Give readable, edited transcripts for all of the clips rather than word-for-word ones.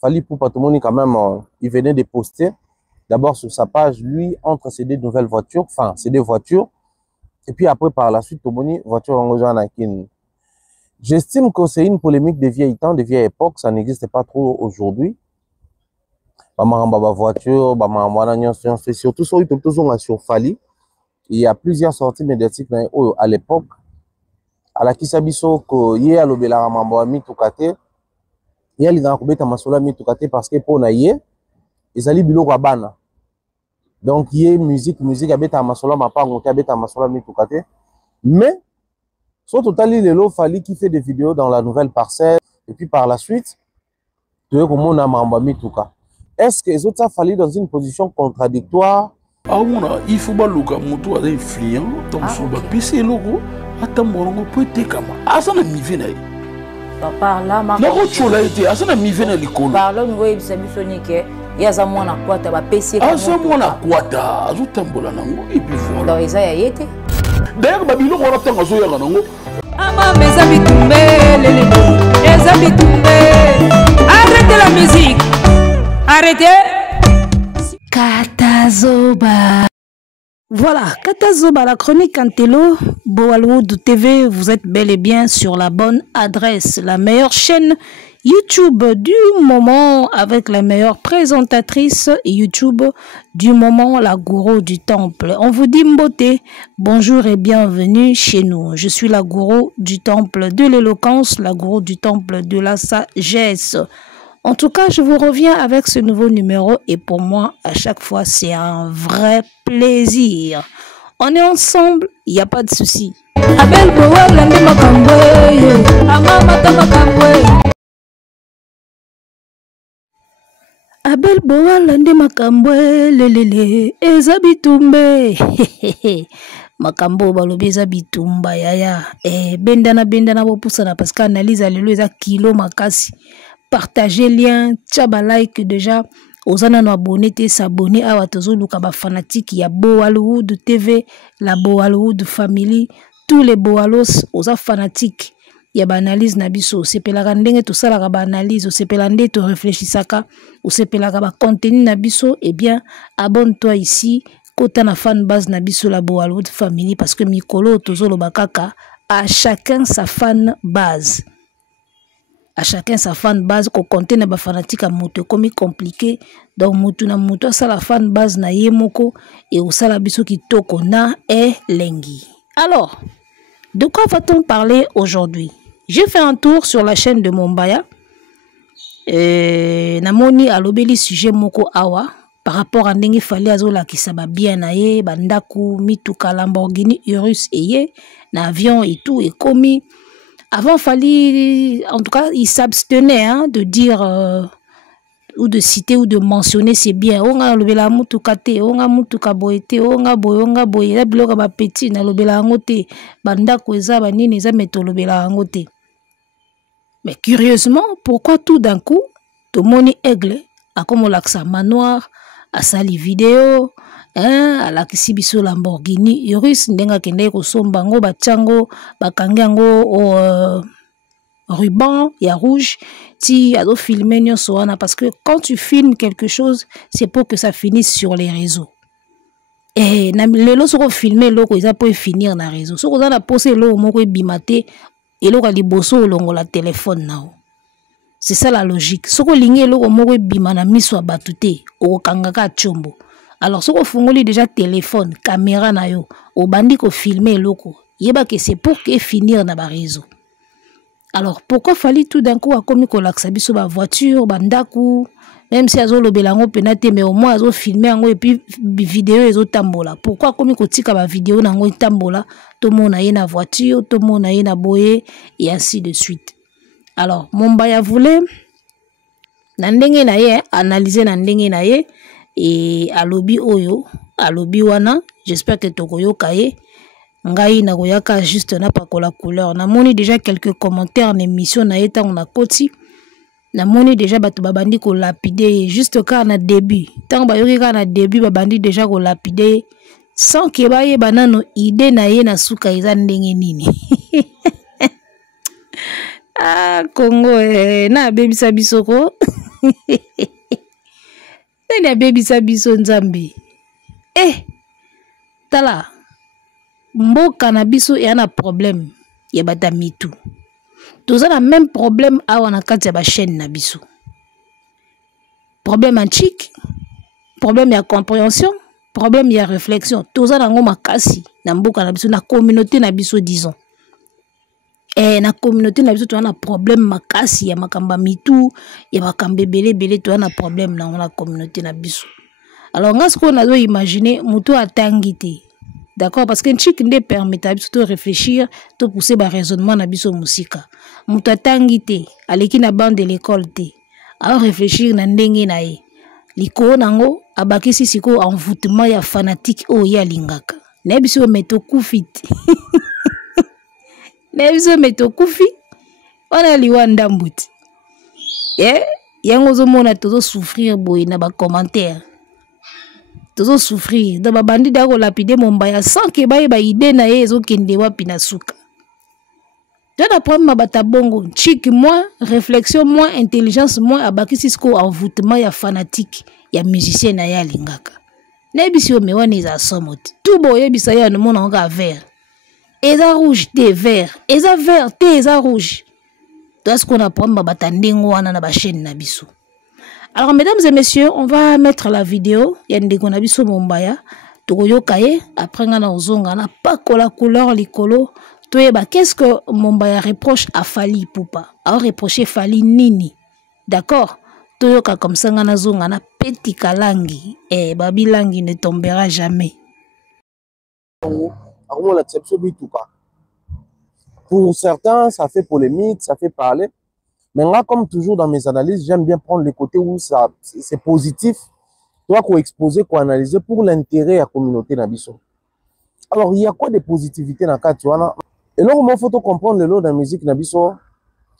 Fally Ipupa, tout le monde quand même, il venait de poster d'abord sur sa page, lui, entre ces deux nouvelles voitures, enfin, ces deux voitures, et puis après, par la suite, tout le monde, voiture en Anakin. J'estime que c'est une polémique de vieil temps, de vieille époque, ça n'existe pas trop aujourd'hui. Voiture, surtout sur Fally. Il y a plusieurs sorties médiatiques à l'époque. À la Kisabiso, il y a le Belaramambo à Mitukate. Il y a les Nakubeta Masola Mitukate parce que pour Naye, ils allaient bilo Rabana. Donc, il y a musique à Beta Masola, ma part, à Beta Masola Mitukate. Mais, sur total, il y a Fally qui fait des vidéos dans la nouvelle parcelle. Et puis par la suite, tu vois comment on a Mamba Mituka. Est-ce que les autres ont fallu dans une position contradictoire? Ah, il faut pas que moto est influent, donc sur le PC logo, attends mon peut être comme ça n'a mis venu. Papa là ma. Non, tu l'as été, ça n'a mis venu l'école. Parlons nous voyons ça bisonique. Il y a ça moi na quoi ta PC. Ah ça moi na quoi ta, je tambola nango et puis voilà. Donc ça y était. D'ailleurs babilo on attend azo ya nango. Ama mes amis tombés, les amis tombés. Arrêtez la musique. Arrêtez. Katazoba. Voilà, Katazoba, la chronique Antelo, Boalwood TV, vous êtes bel et bien sur la bonne adresse, la meilleure chaîne YouTube du moment avec la meilleure présentatrice YouTube du moment, la gourou du temple. On vous dit Mbote, bonjour et bienvenue chez nous. Je suis la gourou du temple de l'éloquence, la gourou du temple de la sagesse. En tout cas, je vous reviens avec ce nouveau numéro et pour moi, à chaque fois, c'est un vrai plaisir. On est ensemble, il n'y a pas de souci. Abel Boal Lande Makambwe, lelele, Ezabitumbe. Makambo balobi eza bitumba yaya. Bendana bopusana parce qu'analyse alelo eza kilo makasi. Partagez lien, tchaba like déjà. Ozana no abonné te s'abonner à watozo luka ba fanatique ya Boalwood TV, la Boalwood family, tous les Boalos oza fanatique ya ba analyse na biso, sepelaka ndenge to sala ba analyse, sepela ndenge to réfléchissaka, ou sepelaka ba contenu na biso, eh bien abonne-toi ici, kota na fan base na biso la Boalwood family parce que mikolo tozo lo bakaka à chacun sa fan base. À chacun sa fan base, qu'on compte na ba fanatique à moto comme compliqué. Donc moto na moto ça la fan base na yemoko et au sala biso ki toko na e lengi. Alors, de quoi va-t-on parler aujourd'hui? J'ai fait un tour sur la chaîne de Mombaya. Namoni alobeli sujet moko awa par rapport à ndenge fallait azola ki saba bien na ye bandaku mituka Lamborghini Urus eye na avion et tout et commis. Avant, fallait, en tout cas, il s'abstenait de dire ou de citer ou de mentionner c'est bien. On a lobela mutukate, on a mutukaboete, on a boye, la bloga ba petit na lobela ngote, banda kweza banini za meto lobela ngote. Mais curieusement, pourquoi tout d'un coup, Tomoni Aigle a comme l'accent manoir, a sali vidéo, à la Kisibiso Lamborghini Urus ndenga kende ko sombango bachango bakangango au ruban ya rouge ti ado filmer nyonso wana parce que quand tu filmes quelque chose c'est pour que ça finisse sur les réseaux et na lelo soko filmer loko eza pour finir na réseau soko za na poser lo moko ebimate eloko liboso longola téléphone nao. C'est ça la logique. Soko lingi loko moko ebima na miso batute o kangaka chombo. Alors, si vous avez déjà téléphone, caméra, au bandit ko filmer loko, yeba que c'est pour que finir na ba réseau. Alors, pourquoi fallait tout d'un coup à comme ko laksabi sur ba voiture, bandaku, même si azo lobelango penate mais au moins azo filmer ngo et puis vidéo ezo tambola. Pourquoi comme ko tika ba vidéo nango tambola, tout le monde a na voiture, tout le monde a na boye et ainsi de suite. Alors, Mombaya voulait nandenge na ye analyser nandenge na ye. Et alobi oyo, alobi wana, j'espère que tokoyo kaye, ngai na goyaka juste na pakola couleur. Na moni déjà quelques commentaires en émission na eta on a koti. Na moni déjà batu babandi ko lapider juste ka na début. Tant ba yoki ka na début babandi déjà ko lapider sans que ba ye banano idée na ye na suka eza ndenge nini. Ah Congo na baby sabisoko. nani abebisa biso nzambe tala mboka na biso ya na problème ya bata mitu toza na même problème awa na kati ya ba chaîne na biso problème antique problème ya compréhension problème ya réflexion toza nango makasi na mboka na biso na communauté na biso disons na communauté na biso toza na problème makasi ya makamba mitu ya makambe belé toza na problème nango na communauté na biso alors nga siko nazo imaginer muto atangi te d'accord parce que nchik nde permettre biso to réfléchir to pousser ba raisonnement na biso musika muto atangi te aleki na bande de l'école te alors réfléchir na ndenge na ye likolo nango abakisi siko envoûtement ya fanatique o ya lingaka na biso meto kufit na biso meto kufi ona liwa ndambuti yango zo mona tozo souffrir boy na ba commentaire tozo souffrir da ba bandi da ko lapider mombaya sans que ba idée na ye zo kende wapi na suka Dona problème bata bongo chic moins réflexion moins intelligence moins abakisi siko envoûtement ya fanatique ya musicien na ya lingaka na bisio mewani za somoti tout boye bisa ya no mona nga vert eza rouge te vert eza vert te eza rouge donc ce qu'on a problème bata ndengo wana na ba chaîne na biso. Alors mesdames et messieurs, on va mettre la vidéo ya ndeko na biso mombaya tokoyoka ye après nga na ozonga na pas la couleur likolo. Qu'est-ce que Mombaya reproche à Fally Ipupa? A reproché Fally nini? D'accord? Toyoka comme ça ngana zonga na petit kalangi et babi langi ne tombera jamais. Pour certains, ça fait polémique, ça fait parler. Mais moi, comme toujours dans mes analyses, j'aime bien prendre les côtés où c'est positif. Toi, qu'on exposer, qu'on analyser pour l'intérêt de la communauté Nabiso. Alors, il y a quoi de positivité dans le cas, tu vois? Et là, il faut comprendre le lot de la musique Nabiso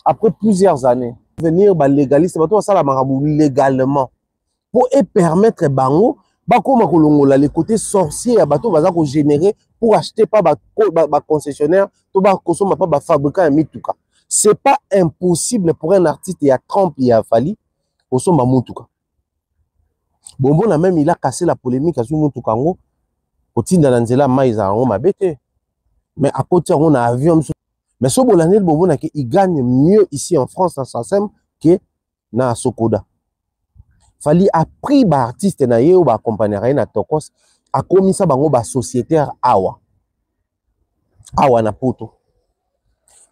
après plusieurs années. Venir légaliste, ça la marabout légalement pour permettre bango, les côtés sorciers, bateau va générer pour acheter pas concessionnaire, tout va consommer pas fabriquer un mituka. C'est pas impossible pour un artiste et à Trump et à Fally consommer un mituka. Bonbon a même il a cassé la polémique sur mituka ngo. Kotinda nanzela maïza on m'a bêté. Mais à côté, on a un avion. Mais ce Bolanel Bobo, il gagne mieux ici en France, dans Sassem, que dans Sokoda. Fally a pris des artistes ou des compagnies na Tokos, a commis ça dans sociétaire Awa. Awa na poto.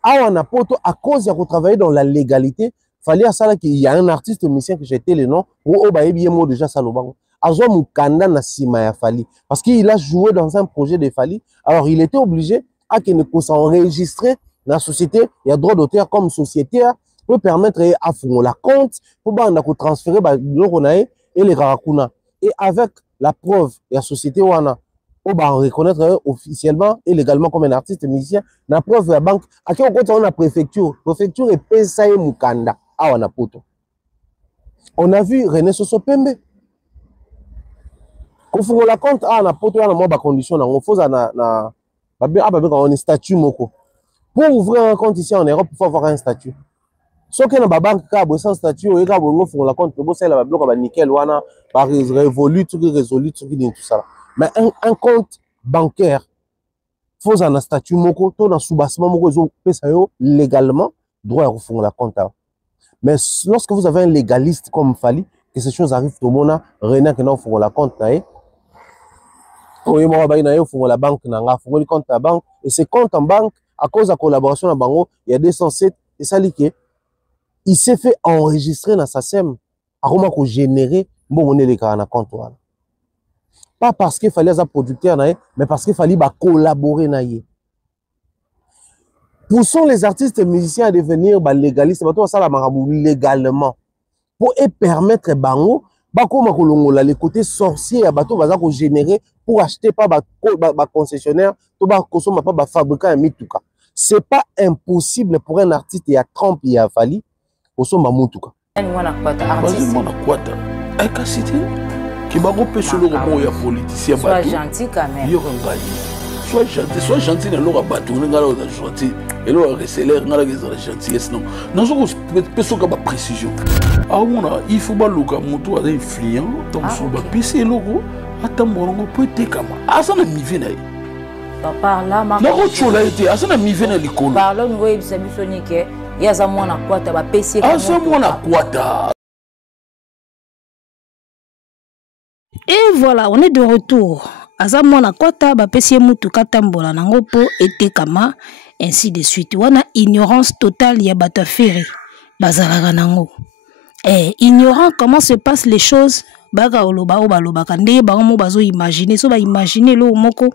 Awa na poto, à cause de travailler dans la légalité, Fally a ça qu'il y a un artiste musicien que j'étais le nom, ou bien mot déjà Salobango. Azo Mukanda na sima ya Fally. Parce qu'il a joué dans un projet de Fally, alors il était obligé à qu'il ne puisse enregistrer dans la société, il y a droit d'auteur comme sociétaire, peut permettre à faire la compte, pour transférer et les Karakuna. Et avec la preuve, la société, on va reconnaître officiellement et légalement comme un artiste musicien, la preuve de la banque, à quel point on a la préfecture est Pesaï Mukanda, on a poto. On a vu René Soso Pembe. Quand on fait la compte, on a poto, on a moins de conditions, on fait on est statut moko. Pour ouvrir un compte ici en Europe, il faut avoir un statut. Sauf que dans la banque, sans statut, on a la compte, on a bloc, nickel, on a révolu, tout ça. Mais un compte bancaire, il faut un statut moko, tout dans sous-bassement moko, légalement, droit à ouvrir la compte. Mais lorsque vous avez un légaliste comme Fally, que ces choses arrivent tout le monde, rien que nous ouvrir la compte, oui, moi, la banque, le compte à banque, et ces comptes en banque, à cause de la collaboration à Bango, il y a 207, et ça, il s'est fait enregistrer dans sa SEM, à comment qu'on générer, bon, on est les cas dans compte. Pas parce qu'il fallait être producteur, mais parce qu'il fallait collaborer. Poussons les artistes et musiciens à devenir légalistes, ça la marabout légalement, pour permettre Bango, les côtés sorciers, bateau va générer pour acheter pas concessionnaire, tout va consommer pas fabriquer un mituka. C'est pas impossible pour un artiste et à Trump et à Fally consommer un mituka. Qui m'a repêché le roman et politicien. Sois gentil quand même. soit gentil dans l'eau à bateau, on est gentil. Et là, on est gentil. Non, non, c'est une précision. Alors, il faut que l'on soit influent, donc sur le PC, le logo, attends, on peut être comme ça. Ah, ça n'a ni vu. Par là, ma par là, nous voyons que il y a un mois à quoi tu as PC. Ah, ça, moi, à quoi t'as. Et voilà, on est de retour. Azamona kwata ba pesi mutu katambola nango po etekama ainsi de suite. Wana ignorance totale ya batafiri bazalaka nango. Ignorant comment se passent les choses, baga oloba o baloba kande ba mo bazo imaginer so ba imaginer lo moko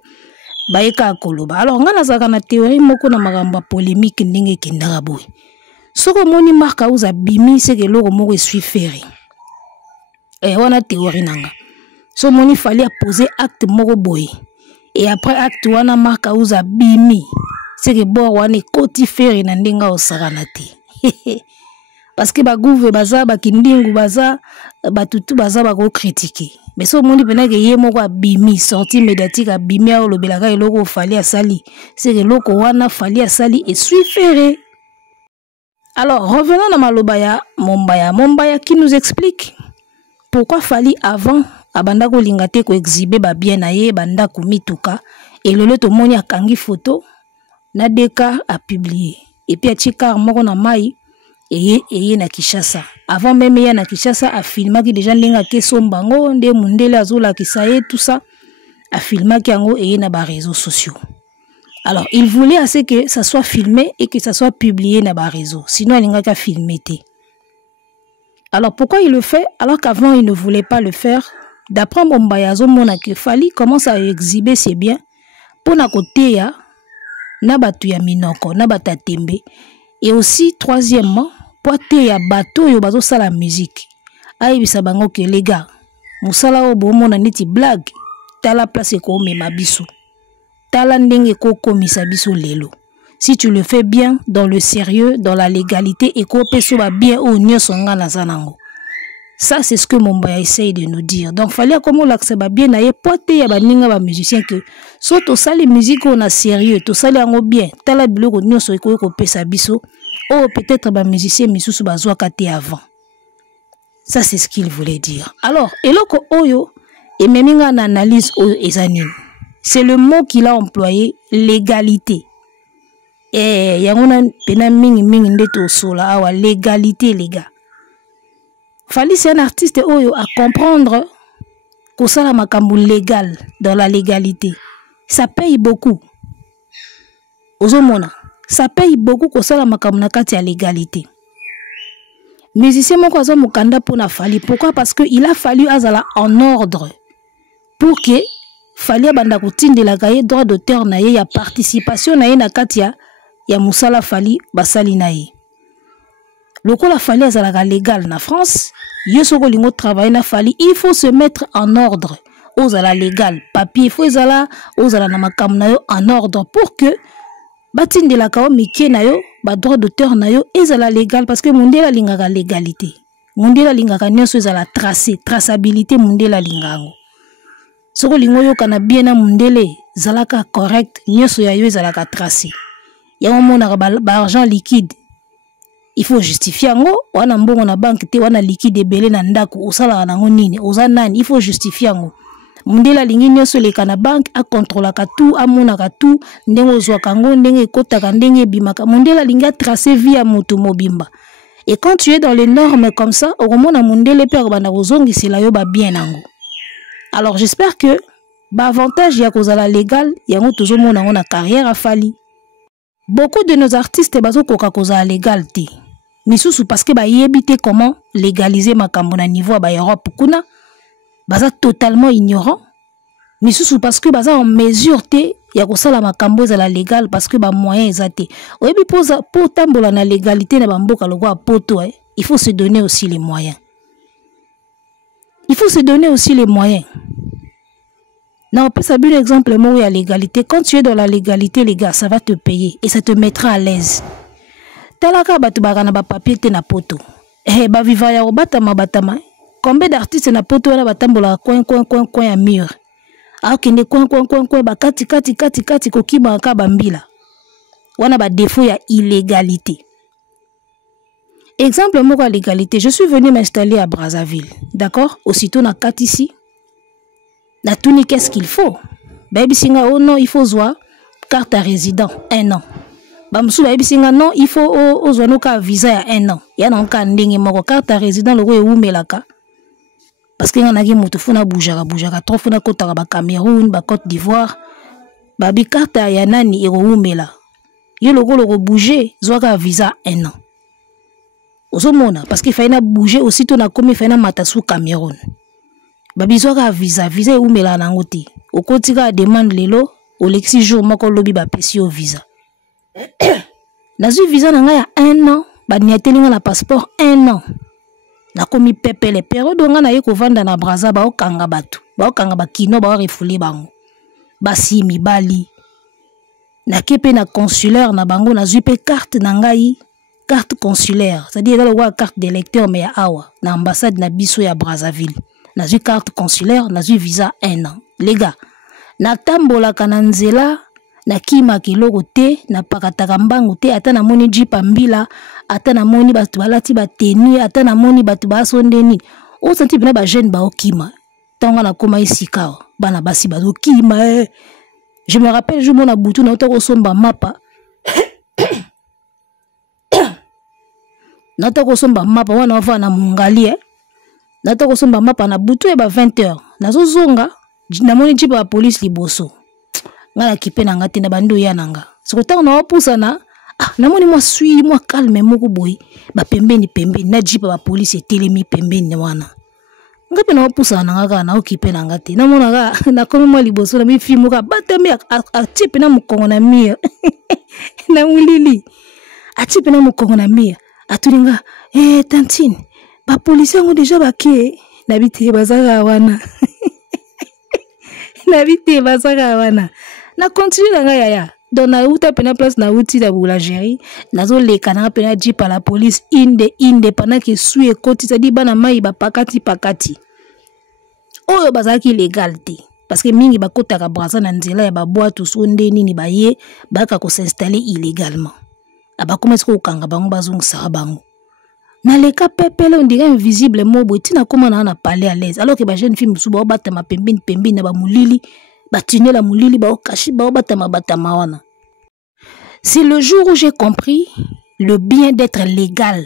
ba eka koloba. Alors ngana zaka na théorie moko na magamba polémique ndenge kindaka boy. Soko moni marka uza bimi c'est que lo moko suis ferré. Wana théorie nanga. So moni fallait poser acte moko boy. Et après acte wana marka uza bimi. C'est que bon wana koti feri na ndenga osakana te. Parce que ba gouve baza ba kindingu baza batutu baza ba ko critiquer. Mais so moni pena ke ye moko bimi sorti médiatique abimi a lobelaka eloko fallait asali. C'est que loko wana fallait asali et suis ferré. Alors revenons à Malobaya Mombaya qui nous explique pourquoi fallait avant abanda ko lingate ko exhiber ba bien na ye banda ko mituka et le to moni akangi photo na deka a publié et puis a chikar moko na mai et na Kishasa avant même ya na Kishasa a filmé ki déjà linga ke sombango nde mundele azola kisaye tout ça a filmé ki yango et na ba réseaux sociaux. Alors il voulait assez que ça soit filmé et que ça soit publié na ba réseau sinon il linga ka filmer té. Alors pourquoi il le fait alors qu'avant il ne voulait pas le faire? D'après Mombaya Zomona que Fali commence à exhiber ses biens pour na côté ya na batu ya minoko na batatembe et aussi troisièmement pour te ya bateau yo bazo sala musique ayi bisabango que les gars musala o bomona neti blague tala place ko mema biso tala ndenge ko komisa biso lelo si tu le fais bien dans le sérieux dans la légalité et ko peso ba bien o nyoso ngana zanango. Ça, c'est ce que Mombaya essaye de nous dire. Donc, il fallait comme on l'accepte bien, il y a pas musiciens que, soit tout ça, les musiques, on a sérieux, tout ça, les en bien, t'as la bleu, on a soit qu'on peut s'abisso, ou peut-être les musiciens, mais sous bazoua katé avant. Ça, c'est ce qu'il voulait dire. Alors, et là, oyo, et même une analyse oyo ezanine. C'est le mot qu'il a employé, légalité. Et il y a une pena mingi ndeto sola, awa, légalité, les gars. Fallait c'est un artiste oyo à comprendre que ça la makambu légal dans la légalité. Ça paye beaucoup. Ozomona, ça paye beaucoup que ça la makambu na kati ya légalité. Musicien moko azo mukanda pona Fali. Pourquoi? Parce que il a fallu azala en ordre pour que Fali banda kutinde la gaye droit d'auteur na ye ya participation na ye na kati ya musala Fali basali na ye. Le coup la Fali azala légal na France. Yosoko lingo travailler na Fali, il faut se mettre en ordre. Ozala légal, papier, il faut ezala ozala na makam na yo en ordre pour que batinde la kao mike na yo, ba droit d'auteur na yo ezala légal parce que mundela lingaka légalité. Mundela lingaka nyonso ezala tracé, traçabilité mundela lingango. Soko lingo yo kana bien na mundele zalaka correct, nyonso ya yo ezalaka tracé. Ya mona ba argent liquide. Il faut justifier ngo wana mbongo na banque te wana liquide belé na ndako osala nango nini oza nani il faut justifier ngo mundela lingi nyonso leka na banque a contrôler ka tout amona ka tout ndenge ozwa kango ndenge ekotaka ndenge bimaka mundela linga tracer via moto mobimba et quand tu es dans les normes comme ça okomona mundele pe bana kozongisela yo ba bien nango. Alors j'espère que ba avantage ya kozala légal yango tozomona ngo na carrière a Fali. Beaucoup de nos artistes bazo koka kozala légal te. Misusu parce que ba yebite comment légaliser makambo na niveau ba Europe kuna baza totalement ignorant. Misusu parce que baza en mesure te ya kosala makambo za la légal parce que ba moyens ezate. Oyebi pour tambola na légalité na bamboka lokwa poto il faut se donner aussi les moyens. Il faut se donner aussi les moyens. Non, on peut savoir un exemple où il y a légalité. Quand tu es dans la légalité, les gars, ça va te payer et ça te mettra à l'aise. Talaka batu bagana ba papier te na poto. Ba viva ya batama. Combien d'artistes na poto na batambola coin ya mur. akende coin ba kati kokima ka bambila wana ba défaut ya illégalité. Exemple moko à l'égalité, je suis venu m'installer à Brazzaville, d'accord? Aussitôt na kat ici, na tuni qu'est-ce qu'il faut? Baby singa oh non, il faut zoa carte à résident 1 an. Bamsou baby singa non, il faut ozoa ka visa ya 1 an. Ya na ka ndenge moko carte à résident loko e umelaka. Parce que ngana ki mutu funa boujaka trop funa kotaka ba Cameroun, ba Côte d'Ivoire. Babi carte ya nani e umela. Yo loko bouger zoa ka visa 1 an. Ozomona parce qu'il fallait bouger aussitôt na komi fallait matasu Cameroun. Babizo ka visa e umela nango te. Okotika demande lelo o lexi jour moko lobi ba pesi o visa. Nazu visa na nga ya 1 an, ba niatelinga na passeport 1 an. Na komi pepe le période nga na ye ko vanda na Brazza ba okanga batu. Ba okanga ba kino ba refoulé bango. Ba si mibali. Na kepe na consulaire na bango na zupe carte na ngai. Carte consulaire, c'est-à-dire dans le carte d'électeur mais à awa, na ambassade na biso ya Brazzaville. Na zu carte consulaire, na zu visa 1 an. Les gars, na tambola kananzela, na kima kiloko te, na pakataka mbangu te, ata na moni jipa mbila, ata na moni batu balati ba tenue, ata na moni batu ba sondeni. O senti bina ba jeune ba okima. Tanga na koma isika, bana basi ba okima. Je me rappelle je mona butu na otako somba mapa. Nata kosomba mapa wana wafa na mungali nata kosomba mapa na butu e ba 20h nazo zonga na moni jipa ba police liboso ngala kipe na ngati na bando ya nanga sokotanga na wapusa na na moni mwa sui mwa calme moko boy ba pembeni na jipa ba police etelemi pembeni wana ngape na wapusa na ngaka na okipe na ngati na mona ga na komi mwa liboso na mi filmu ka batami a tipe na mukongo na mia na mulili a tipe na mukongo na mia atulinga tantine ba policiers ont déjà baké nabite bazaka wana nabite bazaka wana na continue na yaya donc na uta pena place na uti da boulangerie nazo leka na pena jipa la police inde pendant que sui ekoti ça dit bana mai ba pakati oyo bazaki légalité parce que mingi bakotaka Brazza na nzela ya ba boîte sonde nini ba ye baka ko s'installer illégalement. Abakoma siko ukanga bango bazongisa bango na leka pepele on dirait invisible mobo tina koma na parler à l'aise alors que ba jeune fille musuba obatama pembeni na ba mulili batine la mulili ba okashi ba obatama batama wana. C'est le jour où j'ai compris le bien d'être légal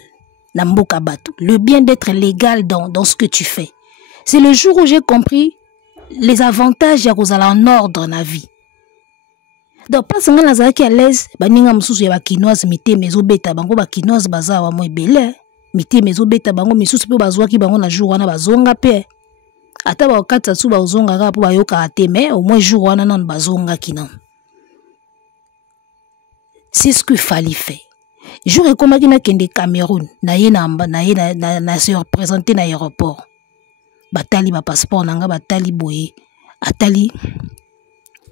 na mboka batu, le bien d'être légal dans ce que tu fais. C'est le jour où j'ai compris les avantages ya kozala en ordre na vie. Donc pas sanga nazaki à l'aise baninga mususu ya ba kinoise mité mezo beta bango ba kinoise bazawa mo ebele mité mezo beta bango misusu pe bazwaki bango na jour wana bazonga pe ata ba okatsa su bazonga ka po bayoka te mais au moins jour wana nan bazonga kina. C'est ce que fallait faire. Jour et comme na kende Cameroun na ye na se représenter na aéroport batali ba passeport nanga batali boye atali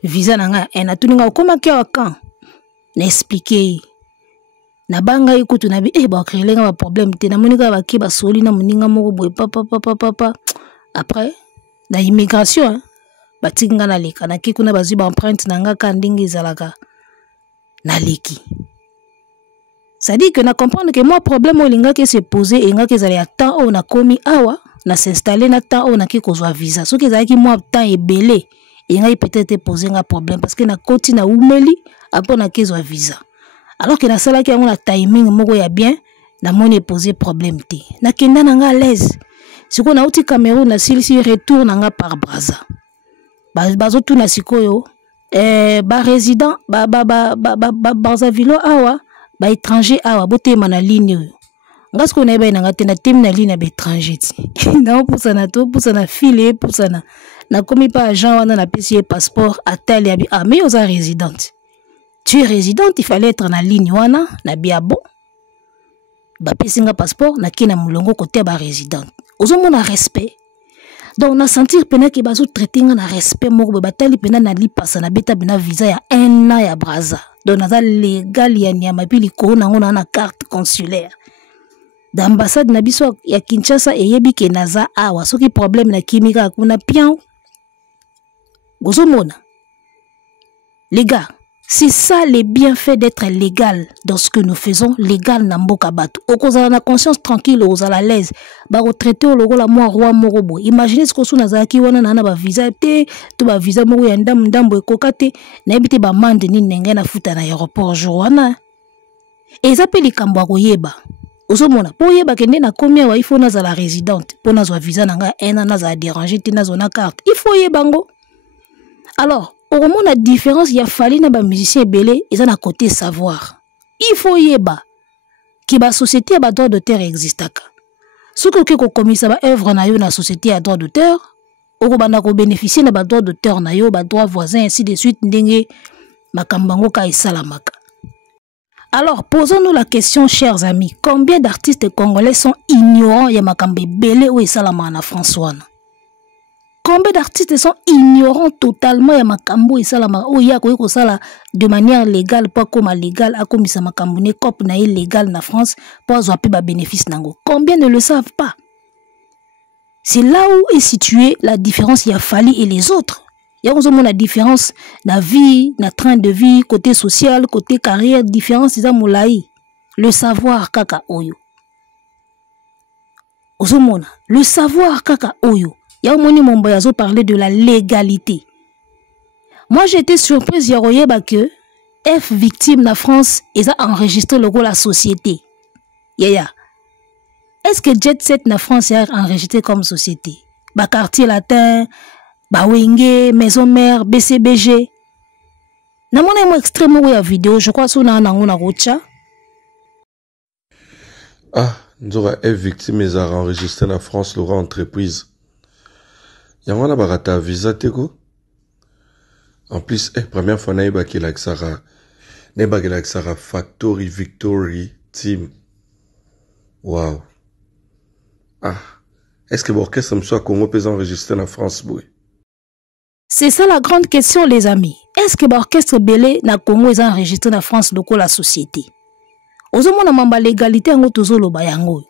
visa nanga na tuninga okoma kia kan na expliquer na banga ikutu na bi ba créer nga ba problème te na monika ba ki ba soli na moninga moko boye papa après na immigration ba tinga na leka na ki kuna bazi ba empreinte nanga ka ndingi zalaka na leki. Ça dit que na comprendre que moi problème olinga ke se poser et nga ke zali temps on a komi awa na s'installer na temps on a ki kozwa visa so ke zali ki moi temps ebele et nga peut-être poser un problème parce que na koti na umeli après na kezwa visa alors que na sala ki na timing moko ya bien na moni poser problème te na kenda na nga à l'aise siko na uti Cameroun na silisi retour na nga par Brazza bazo tu na sikoyo ba résident ba Brazzaville awa ba étranger awa bote mana ligne ngasko na eba na ngate na tem na ligne ba étranger ti na poussana to poussana file poussana na komi pa agent wana na pesi passeport atali abi mais oza résidente tu es résidente il fallait être na ligne wana na biabo ba pesi nga passeport na kina mulongo côté ba résidente ozo mona respect donc na sentir pena ki bazo traiter nga na respect moko batali pena na li passa na beta bena visa ya 1 an ya Brazza donc naza légal ya nyama pili ko na ngona na carte consulaire d'ambassade na biso ya Kinshasa eyebi ke naza awa soki problème na kimika kuna pian Gozomona. Les gars, c'est ça les bienfaits d'être légal dans ce que nous faisons, légal na mboka bato. Okozala na conscience tranquille, ozala à l'aise. Ba retraité au logo la moi roi morobo. Imaginez ce que sou nazaki wana na ba visa te, to ba visa moko ya ndambo ekokate, na ebite ba mande ni nenge na futa na aéroport jour wana. Eza pe likambo akoyeba. Ozomona, po yeba kende na combien wa il faut nazala résidente, po nazwa visa nanga ena nazala déranger te nazona carte. Il faut yebango. Alors, au moment la différence, il y a fallu na ba musicien belé, ils ont à côté savoir. Il faut yeba que ba société a droit d'auteur existaka. Ce que ko komisa ba œuvre na yo na société a droit d'auteur, oko bana ko bénéficier na ba droit d'auteur na yo, ba droit voisin ainsi de suite ndenge makambango ka isalamaka. Alors, posons-nous la question, chers amis, combien d'artistes congolais sont ignorants ya makambe belé ou isalama na François? Combien d'artistes sont ignorants totalement ya makambo et salama ou ya ko sala de manière légale pas comme légal a comme ça makambo ne cop na illégal na France pour avoir ba bénéfice nango. Combien ne le savent pas? C'est là où est située la différence ya Fally et les autres. Ya ko la différence na vie, na train de vie, côté social, côté carrière, différence za moulaï. Le savoir kaka oyo. Ozomona, le savoir kaka oyo. Yaomoni Momboyazo parlait de la légalité. Moi, j'étais surprise, Yaroyeba, que F victime na France, ils ont enregistré le rôle de la société. Yaya. Est-ce que Jet Set na France a enregistré comme société? Ba quartier latin, ba Wenge, maison mère, BCBG. Na mona mo extrêmement la vidéo, je crois sur na ngona rocha. Ah, nous F victime ils ont enregistré na France le rôle entreprise. Yangwana barata visa teko. En plus, première fois naïba qui l'axara Factory Victory Team. Wow. Ah. Est-ce que l'orchestre me soit Congo peut enregistrer en France, boy? C'est ça la grande question, les amis. Est-ce que l'orchestre belé na Congo est enregistré en France loko la société? Ozomo na mamba légalité ngo tozolo bayango.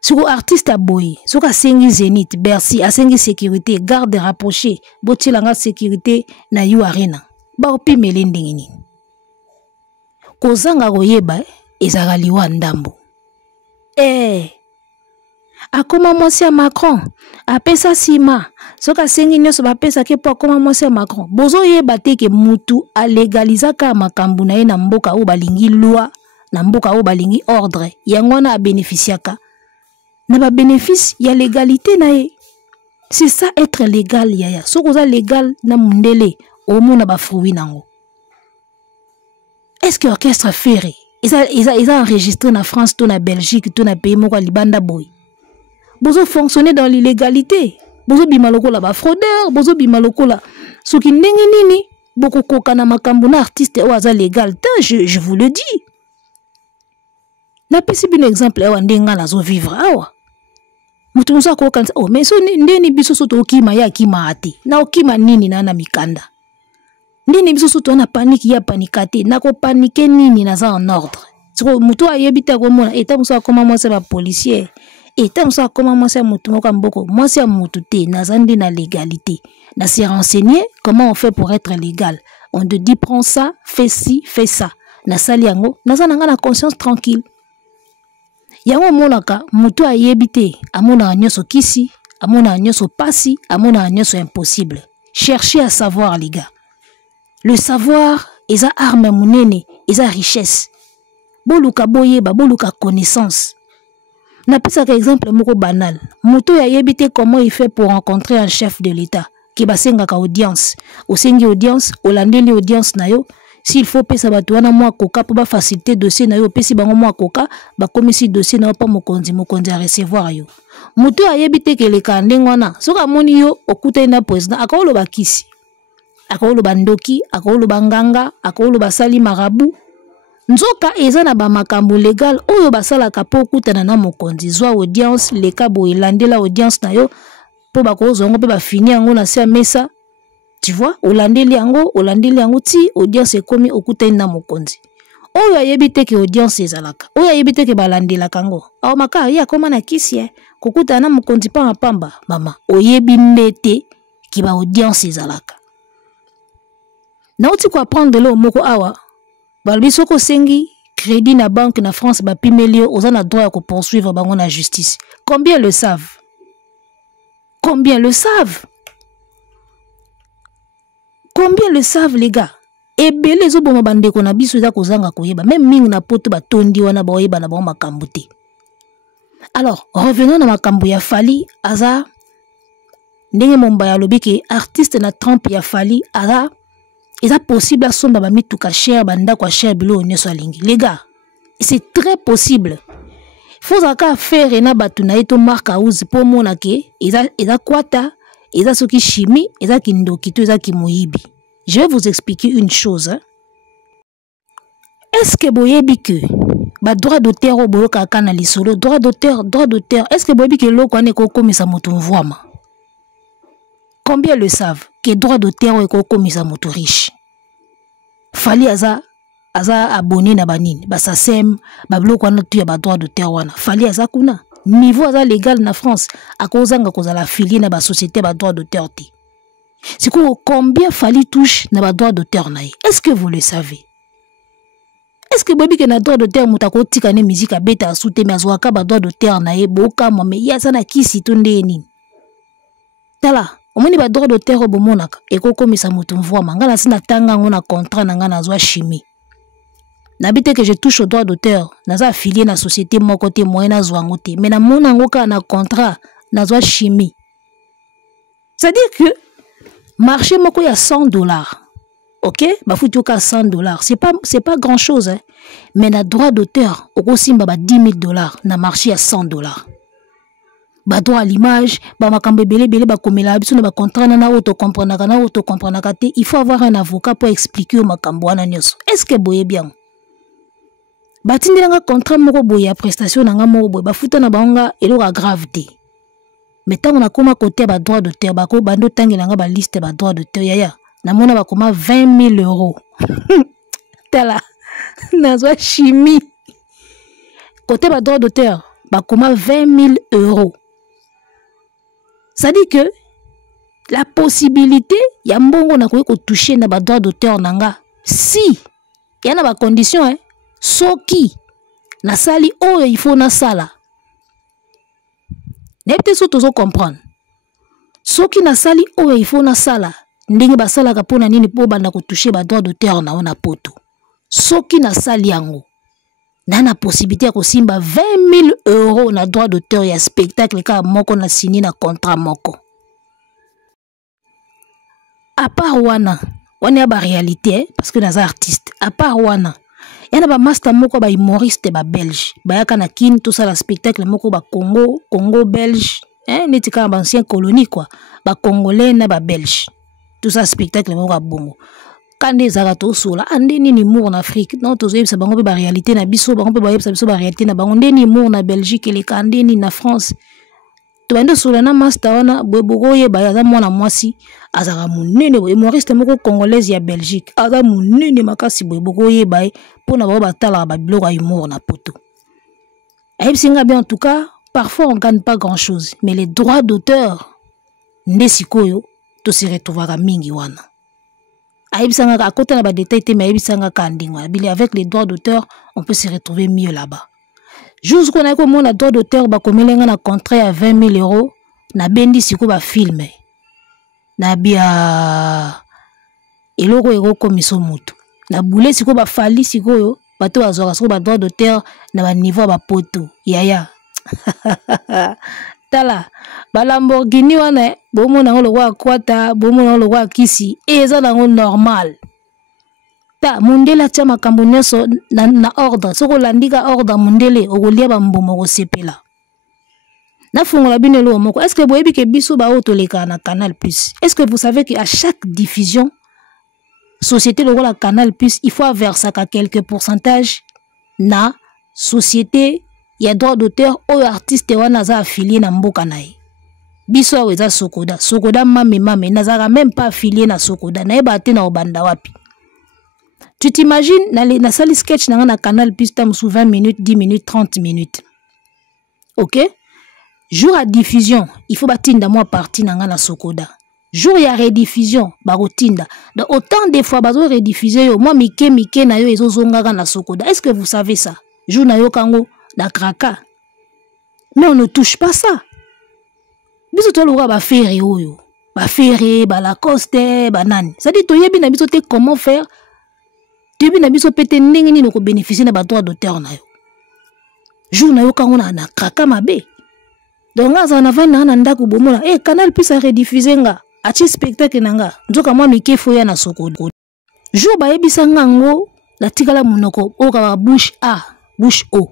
Sur artiste à boy, sur a sengi Zénith, Bercy, a sengi sécurité, garde rapproché, boti langa sécurité na yu arena. Ba opi melendingini. Kozanga goyeba, ezara liwa ndambo. Akoma mwasi ya Macron, apesa sima, soka sengi nyoso ba pesa ke po akoma mwasi ya Macron. Bozo yeba teke mutu a legalizaka makambu na ye na mboka o balingi loi, na mboka o balingi ordre, yangwana a bénéficiaka. Na ba bénéfice ya légalité na ye. C'est ça être légal yaya. So koza légal na mundele au mona ba fruit nango. Est-ce que orchestre ferré ils a enregistré na France, to na Belgique, to na pays moko libanda boy. Bozo fonctionner dans l'illégalité. Bozo bimaloko la ba fraudeur, bozo bimaloko la soki ndenge nini boko koka na makambo na artiste o aza légal. Je vous le dis. Na pesi bin exemple awa ndenga nazo vivre awa. Mutu musa ko kansa oh mais so ndeni biso soto okima ya kima ate. Na okima nini na mikanda. Ndeni biso soto na panique ya panikate. Na ko paniquer nini na za en ordre. Siko mutu ayebita ko mona eta musa koma mwasa ba policier. Eta musa koma mwasa mutu moko mboko. Mwasa mutu te na zandi na légalité. Na se renseigner comment on fait pour être légal. On te dit prends ça, fais ci, fais ça. Na sali yango, na za na conscience tranquille. Yango monaka mutu ayebite amona nyoso kisi amona nyoso pasi amona nyoso impossible. Cherchez à savoir les gars. Le savoir est arme munene, est richesse. Boluka boyeba boluka connaissance. Na pesa ka exemple moko banal. Mutu ayebite comment il fait pour rencontrer un chef de l'État qui basenga ka audience. Osengi audience, olandeli audience na yo. S'il faut pesa batu wana mwa koka pour ba faciliter dossier na yo pesi bango mwa koka ba komisi dossier na yo pa mokonzi a recevoir yo. Mutu ayebite ke le kandeng wana soka moni yo okuta na président akolo ba kisi. Akolo bandoki, akolo banganga, akolo basali marabu. Nzoka eza na ba makambo légal oyo basala ka po okuta na mokonzi zwa audience le kabo elandela audience na yo po ba ko zongo pe ba fini yango na sia mesa. Tu vois, olandeli yango ti audience ekomi okuta na mokonzi. Oyo ayebite ke audience ezalaka. Oyo ayebite ke balandela kango. Aw maka ya koma na kisi kokuta na mokonzi pa pamba. Mama, oyebi mbete qui ba audience ezalaka. Na oti ko apprendre le moko awa, balbi soko sengi crédit na banque na France ba pimelio oza na droit à poursuivre bango na justice. Combien le savent? Combien le savent? Combien le savent les gars? Et belé zo bon bande ko na biso za kozanga koyeba même ming na poto ba tondi wana ba oyeba na ba makambo te. Alors, revenons na makambo ya Fally aza ndenge momba ya lobi ke artiste na Trump ya Fally aza est possible à somba ba mituka cher banda kwa cher bilo nyoso alingi. Les gars, c'est très possible. Faut aka faire na batu na eto marque house pour mona ke eza kwata eza soki chimie eza kindoki to eza kimoyibi. Je vais vous expliquer une chose. Hein? Est-ce que boyebi que ba droit d'auteur au boyoka kana lisolo droit d'auteur est-ce que boyebi que loko ane ko komisa moto mvwama? Combien le savent que droit d'auteur est komisa moto riche? Fally aza abonné na banini ba sasem ba bloko wana tu ya ba droit d'auteur wana. Fally aza kuna niveau aza légal na France akozanga kozala affilié na ba société ba droit d'auteur ti. C'est quoi combien Fally touche na ba droit d'auteur na ye? Est-ce que vous le savez? Est-ce que bobi ke na droit d'auteur mutako tika ne musique a beta asute me azwaka ba droit d'auteur na ye boka mo me ya sana kisi to ndeni. Tala omoni ba droit d'auteur obomonaka ekokomisa moto mvwama ngana sina tanga ngona contrat na ngana azwa chimie. N'habite que je touche au droit d'auteur naza affilié na société moko te moyena zwango te mais na mona ngoka na contrat nazwa chimie. C'est-à-dire que marché moko ya $100. OK, ba futu ka $100. C'est pas grand-chose hein. Mais na droit d'auteur oko simba ba $10,000 na marché ya $100. Ba droit à l'image, ba makambe belé ba komela biso na ba contrat na auto comprendre te, il faut avoir un avocat pour expliquer au makambo wana nyoso. Est-ce que boye bien? Ba tindela contrat moko boye ya prestation na nga moko boye ba futa na bango eloko grave te. Mais tant on a comme côté ba droit d'auteur ba ko bando tangela nga ba liste ba droit d'auteur yaya na mona ba koma €20,000. Tala nazwa chimie côté ba droit d'auteur ba koma €20,000. Ça dit que la possibilité ya mbongo na ko toucher na ba droit d'auteur nanga si ya na ba condition hein soki na sali oyo il faut na sala. N'était surtout à comprendre. Ce qui n'a sali oyo il faut na sala. Ndenge ba sala ka pona nini po banda ko toucher ba droit d'auteur na ona poto. Ce qui n'a sali yango. Na na possibilité ko simba €20,000 na droit d'auteur ya spectacle ka moko na signé na contrat moko. À part wana ya ba réalité parce que naza artiste. À part wana yana ba master moko ba humoriste ba belge bayaka na kin tout ça la spectacle moko ba Congo belge hein netika ba ancien colonie quoi ba congolais na ba belge tout ça spectacle moko ba bongo kande zaka to sola ande ni mour en Afrique non to zeba bango ba réalité na biso bango ba yebisa biso ba réalité na bango ndeni mour na Belgique les kande ni na France to endo sola na master wana boyebo ye ba ya mwana mwasi azaka munene humoriste moko congolaise ya Belgique aza munene makasi boyebo ye ba pour na ba tala ba biloko ya humour na poto. Aïbsinga bien en tout cas, parfois on gagne pas grand chose, mais les droits d'auteur ndesikoyo to se retrouvera mingi wana. Aïbsinga à côté na ba détail te mais aïbsinga kandingwa bili avec les droits d'auteur, on peut se retrouver mieux là-bas. Jusqu'on a comme on a droit d'auteur ba komelenga na contrat à €20,000 na bendi siko ba filme. Na bia eloko ego komiso mutu. Na boule siko ba Fally sikoyo bato bazora siko ba droit d'auteur na ba niveau ba poto yaya. Tala ba Lamborghini wana bomo na ngolo kwa kwata bomo na ngolo kwa kisi eza nango normal. Ta mundele tia makambo nyoso na ordre soko landika ordre mundele okolia ba mbomo ko sepela. Na fungola binelo moko est-ce que boyebi ke biso ba otoleka na Canal+? Est-ce que vous savez que à chaque diffusion société le rôle Canal+, il faut verser quelques pourcentages na société il y a droit d'auteur ou artiste wana za affilié na mboka nae. Biso weza Sokoda mame nazara même pas affilié na Sokoda na eba te na obanda wapi. Tu t'imagines na sali sketch na Canal+ tam sous 20 minutes, 10 minutes, 30 minutes. OK? Jour à diffusion, il faut batinda moi partie na Sokoda. jour ya rediffusion bakotinda. Donc autant des fois bazo rediffuser yo moi mike na yo ezozongaka na Sokoda. Est-ce que vous savez ça? Jour na yo kango na kraka. Mais on ne touche pas ça. Biso to loka ba ferry oyo. Ba ferry, ba Lacoste, ba nani. Ça dit to yebi na biso te comment faire? Yebi na biso pete ndenge nini ko bénéficier na ba droit d'auteur na yo. Jour na yo kango na kraka mabe. Donc ngaza na vana na ndako bomona Canal Plus a rediffuser nga achi spectacle nanga nzoka mwa mike foya na Sokoda. Jour ba yebisa ngango la tikala munoko oka ba bouche A bouche O.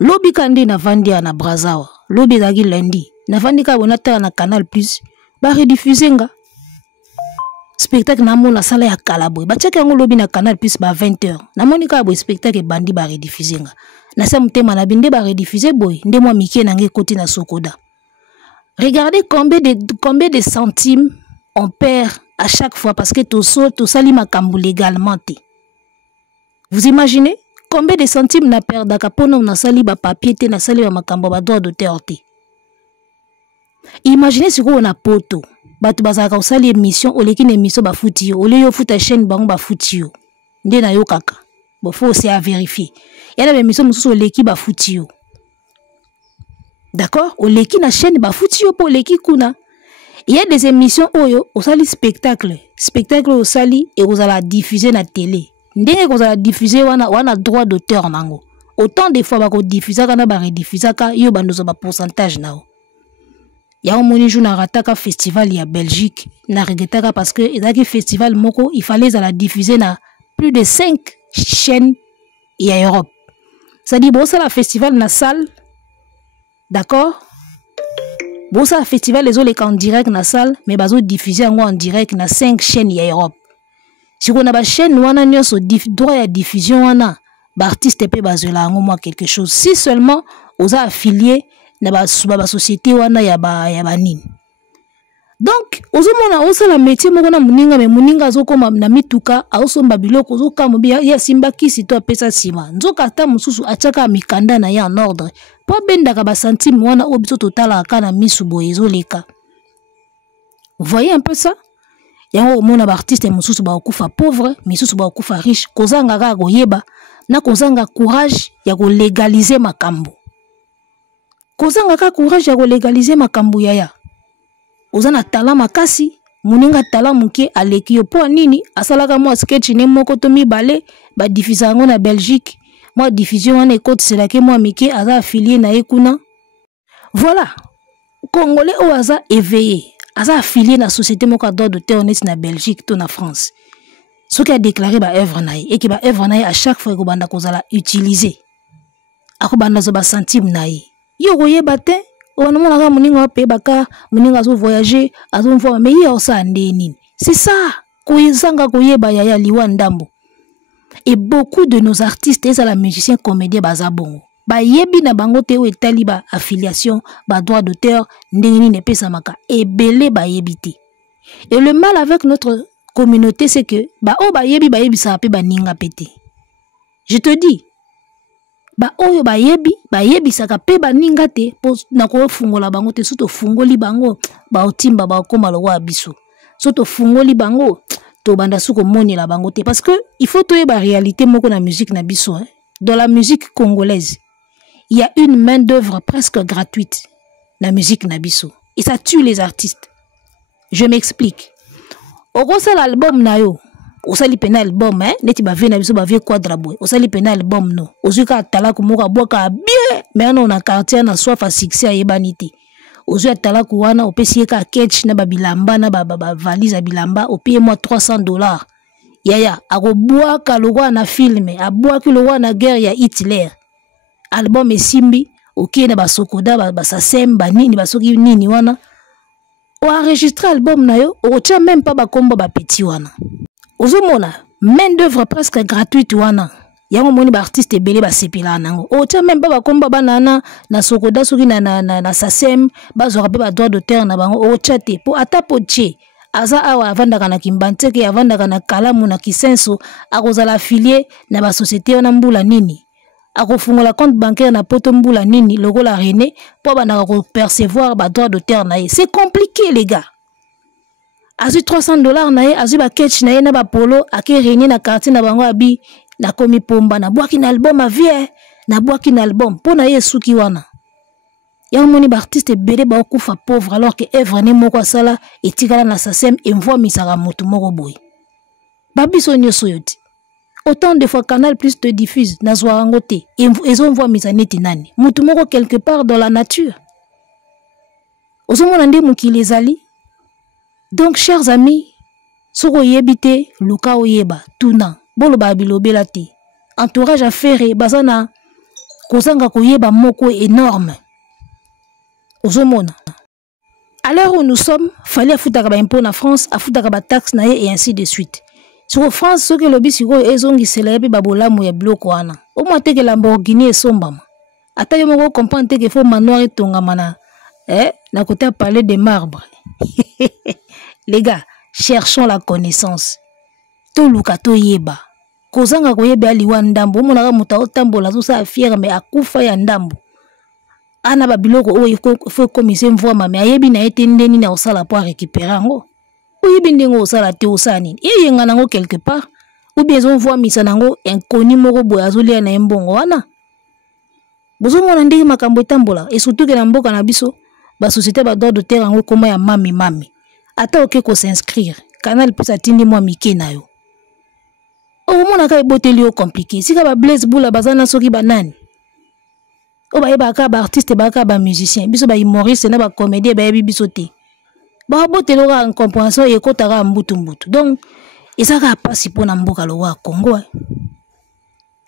Lobi kandi na vandia na Brazawa. Lobi zaki lundi. Na vandi ka bonata na Canal Plus. Ba rediffuser nga. Spectacle na mona sala ya Kalabwe. Ba cheke ngo lobi na Canal Plus ba 20h. Na monika bo spectacle bandi ba rediffuser nga. Na sa mutema na binde ba rediffuser boy. Nde mwa mike na nge koti na Sokoda. Regardez combien de centimes on perd à chaque fois parce que tout sali makambu légalement. Vous imaginez? Combien de centimes na perdre kapono na sali ba papier te na sali ba makambo ba droit d'auteur te. Imaginez si on a poto. Batu bazaka osali émission oleki na émission ba futi yo. Ole yo futa chaîne bango ba futi yo. Nde na yo kaka. Bon faut aussi à vérifier. Yana ba émission mususu oleki ba futi yo. D'accord? Oleki na chaîne ba futi yo po oleki kuna. Il y a des émissions oyo osali spectacle. Spectacle osali et osala diffuser na télé. Ndenge kozala diffuser wana droit d'auteur nango. Autant des fois bako diffuser kana ba rediffuser ka yo bandozo ba pourcentage nao. Ya omoni jour na rataka festival ya Belgique na regretaka parce que ezaki festival moko il fallait la diffuser na plus de 5 chaînes ya Europe. Ça dit bon ça la festival na salle. D'accord? Bon ça festival les autres en direct na salle mais bazo diffuser en direct na 5 chaînes ya Europe. Si on a une chaîne, on a droit à diffusion, on a artiste pe bazela moi quelque chose. Si seulement on a affilié na ba société wana ya ba nini. Donc, ozomona osala métier moko na muninga me muninga azokoma na mituka aosomba biloko ozokama ya simba kisi to apesa sima. Nzoka ata mususu achaka mikanda na ya en ordre. Po bendaka ba centime wana obiso totala kana misu boyezo leka. Vous voyez un peu ça? Yango mona ba artiste mususu ba okufa pauvre, misusu ba okufa riche, kozanga ka goyeba na kozanga courage ya ko légaliser makambo. Kozanga ka courage ya ko légaliser makambo yaya. Ozana talent makasi, muninga talent muke aleki yo po nini asalaka mo sketch ne moko to mibale ba diffuser ngo na Belgique. Moi diffusion wana ekote c'est que moi mike aza affilié na ekuna. Voilà. Congolais o aza éveillé. Aza affilié na société moko droit d'auteur na Belgique to na France. Ce qui a déclaré ba œuvre naï et que ba œuvre naï à chaque fois ko banda kozala utiliser. Ako banda zo ba centime naï. Yo koyeba te o na mona ka muninga pe baka muninga zo voyager azo mfo mais yo sa ndeni. C'est ça. Koyezanga koyeba ya liwa ndambo. Et beaucoup de nos artistes et la musiciens comédiens bazabongo. Ba yebi na bango te o etali ba affiliation ba droit d'auteur ndengeni ne pesa maka ebele ba yebiti. Et le mal avec notre communauté c'est que ba o ba yebi sa pe ba ninga pété. Je te dis ba oyo ba yebi saka pe ba ninga te po na ko fungola bango te soto fungoli bango ba otimba ba koma lo wa biso. Soto fungoli bango to banda suko moni la bango te parce que il faut toye ba réalité moko na musique na biso hein. Dans la musique congolaise il y a une main d'œuvre presque gratuite la musique nabiso et ça tue les artistes. Je m'explique. Au gros ça l'album na yo, au sali pena album hein, neti ba vie nabiso ba vie quadraboy, au sali pena album no. Ozuka tala ko moka boka bien, mais on a quartier na soif à succès à yebanité. Ozu tala ko wana opesi ka catch na ba bilamba na ba valise à bilamba, o paye moi $300. Yaya, ako boa ka logo na film, a boa ki logo na guerre ya Hitler. Album esimbi ok na ba Sokoda ba sasemba nini ba soki nini wana o enregistrer album na yo o tia même pas ba kombo ba petit wana ozomona main d'œuvre presque gratuite wana yango moni ba artiste ebele ba sepila nango o tia même pas ba kombo banana na Sokoda soki na sasem ba zo pe ba droit d'auteur na bango o tia te po ata poche aza awa avandaka na Kimbanteke avandaka na Kalamu na Kisenso akozala affilié na ba société wana mbula nini akofungola compte bancaire na poto mbula nini lokola René pour banaka ko percevoir ba droit d'auteur na. C'est compliqué les gars. Azu $300 na ye, azu ba ketch na ye na ba polo, ake réunir na quartier na bango abi, na komi pomba, na boaki na album a vie, na boaki na album, po na ye suki wana. Ya moni ba artiste bele ba okufa pauvre alors que œuvre ne moko asala etikala na SACEM envoie misaka moto moko boy. Babiso nyoso yoti. Autant de fois Canal Plus te diffuse na zwarango te, ils envoie misaneti nani. Moto moko quelque part dans la nature. Ozomona nde mokili ezali. Donc chers amis, soko yebite luka oyeba tuna bolo ba bilobela te. Entourage affaire bazana kozanga koyeba moko énorme. Ozomona. À l'heure où nous sommes, fallait afutaka ba impôt na France, afutaka ba taxe na ye et ainsi de suite. Sur France, ce que le bisiko ezongi célèbre babolamu ya bloko wana. Au moins te que Lamborghini et sombama. Ata yo moko comprendre te que faut manoir et tongamana. Na côté parler de marbre. Les gars, cherchons la connaissance. To luka to yeba. Kozanga koyeba aliwa ndambo. Omonaka muta otambola to sa fière mais akufa ya ndambo. Ana babiloko o faut commisser mvoi mame ayebi na ete ndeni na osala pour récupérer ngo. Oyebi ndengo osala te osani. Ye yenga nango quelque part. Ou bien on voit misa nango inconnu moko boya azolia na mbongo wana. Bozomona ndenge makambo etambola et surtout que na mboka na biso ba société ba droit d'auteur ngo koma ya mami. Ata oke ko s'inscrire. Canal Plus atindi mwa mike na yo. Omona ka eboteli o compliqué. Sika ba Blaise Boula bazana soki banani. O ba yeba ka ba artiste ba ka ba musicien. Biso ba humoriste na ba comédien ba yebi biso te. Ba botelo ka incompréhension e kotaka mbutu. Donc ezaka pasi pona mboka lo wa Congo.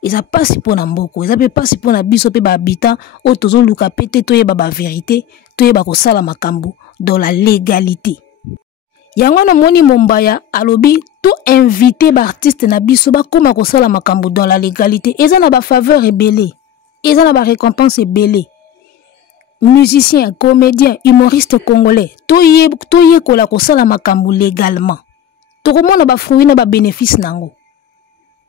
Eza pasi pona mboko, eza pe pasi pona biso pe ba habitant o tozo luka pete toyeba ba vérité, toyeba ko sala makambo dans la légalité. Yango na moni Mombaya alobi to inviter ba artiste na biso ba koma ko sala makambo dans la légalité. Eza na ba faveur ebele, eza na ba récompense ebele. Musicien, comédien, humoriste congolais, toye kola ko sala makambo légalement. Tokomona ba fruit na ba bénéfice nango.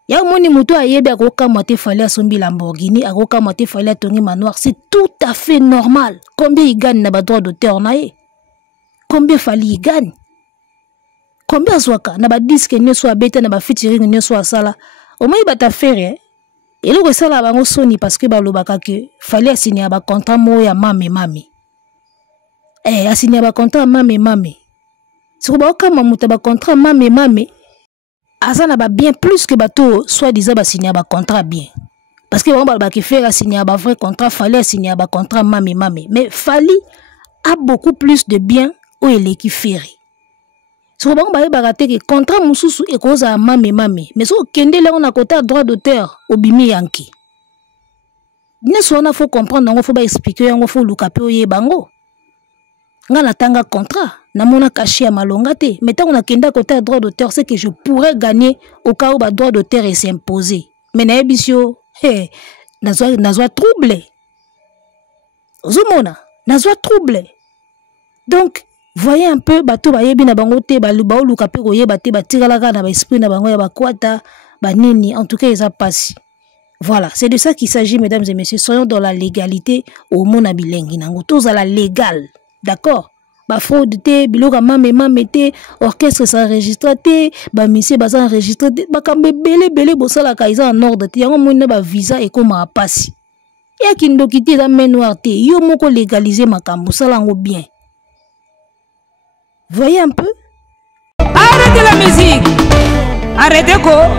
Ya moni muto ayebe akoka moté fallait asombi Lamborghini, akoka moté fallait atongi manoir, c'est tout à fait normal. Combien il gagne na ba droit d'auteur na ye? Combien fallait il gagne? Combien zwaka na ba disque nyoso abeta na ba featuring nyoso asala? Au moins ba ta faire et le sala bango soni parce que ba lobaka que fallait signer ba contrat mo ya mame. Assigner ba contrat mame. Si ba okama muta ba contrat mame. Azana ba bien plus que bateau soit disant ba signer ba contrat bien parce que on ba qui faire signer ba vrai contrat fallait signer ba contrat mame mais Fally a beaucoup plus de bien où il est qui faire so ba ba raté que contrat mususu e koza mame mais so kende là on a côté droit d'auteur obimi yanki ne so on a faut comprendre on faut ba expliquer on faut luka pe oye bango ngana tanga contrat na mona caché à malonga te mais tant on a kenda côté droit d'auteur c'est que je pourrais gagner au cas où ba droit d'auteur est s'imposer mais na ebisio nazwa trouble ozomona nazwa trouble donc voyez un peu bato ba yebi na bango te ba luka pe koyeba te ba tirala na ba esprit na bango ya ba kwata ba nini en tout cas ils a passé. Voilà, c'est de ça qu'il s'agit mesdames et messieurs, soyons dans la légalité au mona bilengi nango tous à la légale. D'accord? Ba fraude te biloka mame te orchestre ça enregistré te ba monsieur ba ça enregistré ba kambe belé bosala ka isa en ordre te yango mona ba visa et comme a passer ya kindoki te da main noire te yo moko légaliser makambo sala ngo bien. Voyez un peu? Arrêtez la musique. Arrêtez quoi?